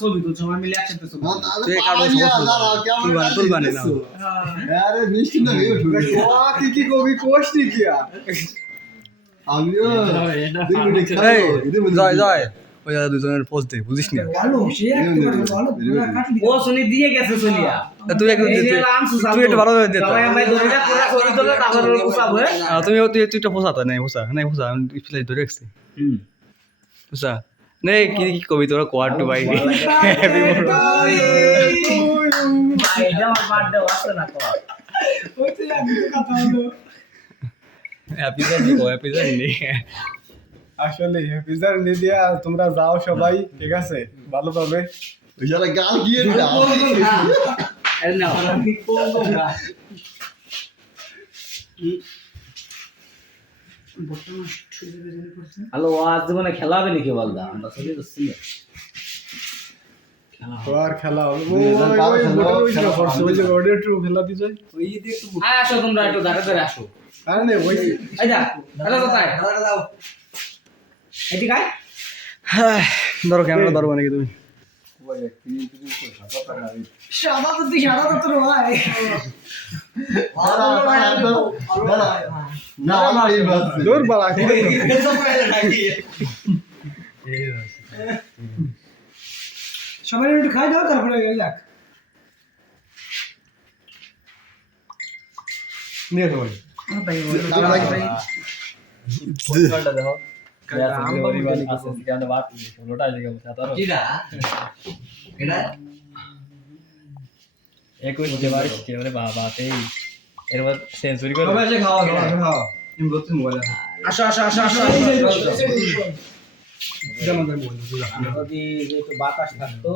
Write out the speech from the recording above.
ছবি তুলছো আমি মিলে একসাথে ছবি তুই কাটো তুলবানি না আরে মিষ্টি না কি কি কবি কোষ্টি কি আমিও জয় জয় ওই দুজনের পোস্ট দে বুঝিস না ও শুনি দিয়ে গেছে সোনিয়া তুই একটু তুই একটু ভালো দে সবাই আমরা ধরে পুরো ছবি তুলে তারপর পোছাবো তুমি তুই একটা পোষাতা নাই পোষা নাই পোষা আমি প্লেট ধরে রাখছি পোষা নে কি কি কবি তোরা কোয়ার্ট টু ভাই হ্যাপি ভাই এটা আমার বার্থডে আসছে না তো ওইতে আমি তো কথা হলো হ্যাপি জার্নি হ্যাপি জার্নি আসলে হ্যাপি জার্নি দিয়া তোমরা যাও সবাই ঠিক আছে ভালোভাবে ওই শালা গাল দিয়ে দাও আরে না আমি কোন না হ্যালো আজ জীবনে খেলা হবে নাকি বলদা আমরা ছবি তুলছি আর খেলা হলো ওই যে অডিও ট্রু খেলা দি যায় হ্যাঁ আসো তোমরা একটু ধারে ধারে আসো আরে না ওই এই যা হ্যালো কোথায় দাও এদিকে আয় হ্যাঁ ধরো ক্যামেরা ধরো নাকি তুমি সাদা তো তোর ভাই না আমার বাস দূর বালা কি সবাই একটু খাই দাও তারপরে যাক নিয়ে যাও দেখো সেঞ্চুরি করে আসো আসো আসো আসো যেমন যদি একটু বাতাস থাকতো